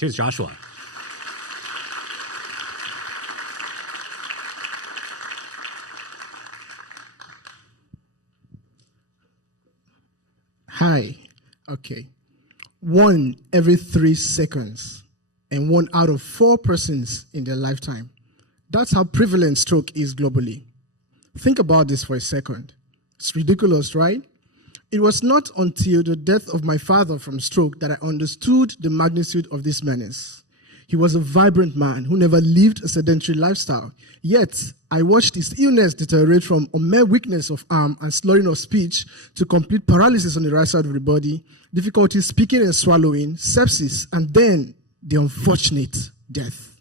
Here's Joshua. Hi. Okay. 1 every 3 seconds, and 1 out of 4 persons in their lifetime. That's how prevalent stroke is globally. Think about this for a second. It's ridiculous, right? It was not until the death of my father from stroke that I understood the magnitude of this menace. He was a vibrant man who never lived a sedentary lifestyle. Yet, I watched his illness deteriorate from a mere weakness of arm and slurring of speech to complete paralysis on the right side of the body, difficulty speaking and swallowing, sepsis, and then the unfortunate death.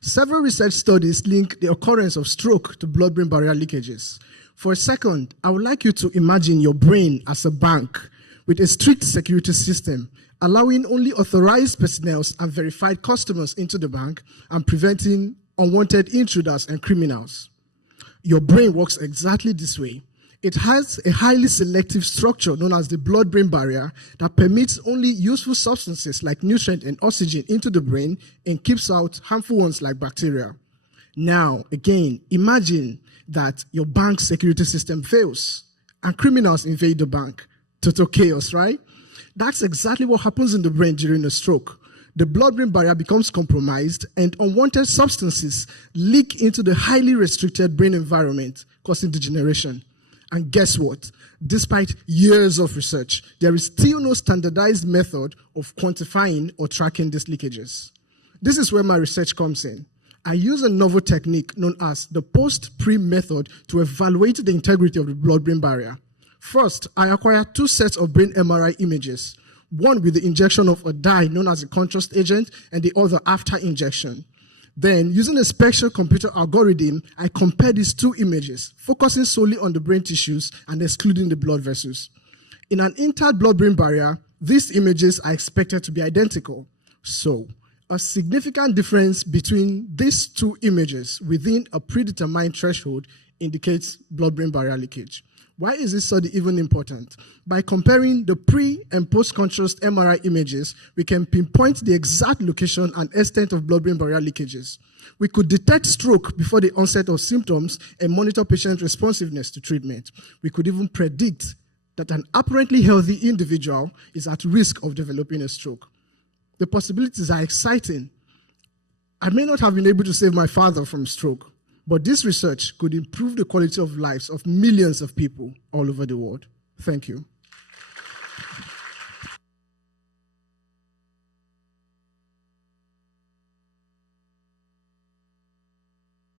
Several research studies link the occurrence of stroke to blood-brain barrier leakages. For a second, I would like you to imagine your brain as a bank with a strict security system, allowing only authorized personnel and verified customers into the bank and preventing unwanted intruders and criminals. Your brain works exactly this way. It has a highly selective structure known as the blood-brain barrier that permits only useful substances like nutrient and oxygen into the brain and keeps out harmful ones like bacteria. Now, again, imagine that your bank's security system fails and criminals invade the bank. Total chaos, right? That's exactly what happens in the brain during a stroke. The blood-brain barrier becomes compromised and unwanted substances leak into the highly restricted brain environment, causing degeneration. And guess what? Despite years of research, there is still no standardized method of quantifying or tracking these leakages. This is where my research comes in. I use a novel technique known as the post-pre method to evaluate the integrity of the blood-brain barrier. First, I acquire 2 sets of brain MRI images, one with the injection of a dye known as a contrast agent and the other after injection. Then, using a spectral computer algorithm, I compare these 2 images, focusing solely on the brain tissues and excluding the blood vessels. In an intact blood-brain barrier, these images are expected to be identical. So, a significant difference between these 2 images within a predetermined threshold indicates blood-brain barrier leakage. Why is this study even important? By comparing the pre- and post-contrast MRI images, we can pinpoint the exact location and extent of blood-brain barrier leakages. We could detect stroke before the onset of symptoms and monitor patient responsiveness to treatment. We could even predict that an apparently healthy individual is at risk of developing a stroke. The possibilities are exciting. I may not have been able to save my father from stroke, but this research could improve the quality of lives of millions of people all over the world. Thank you.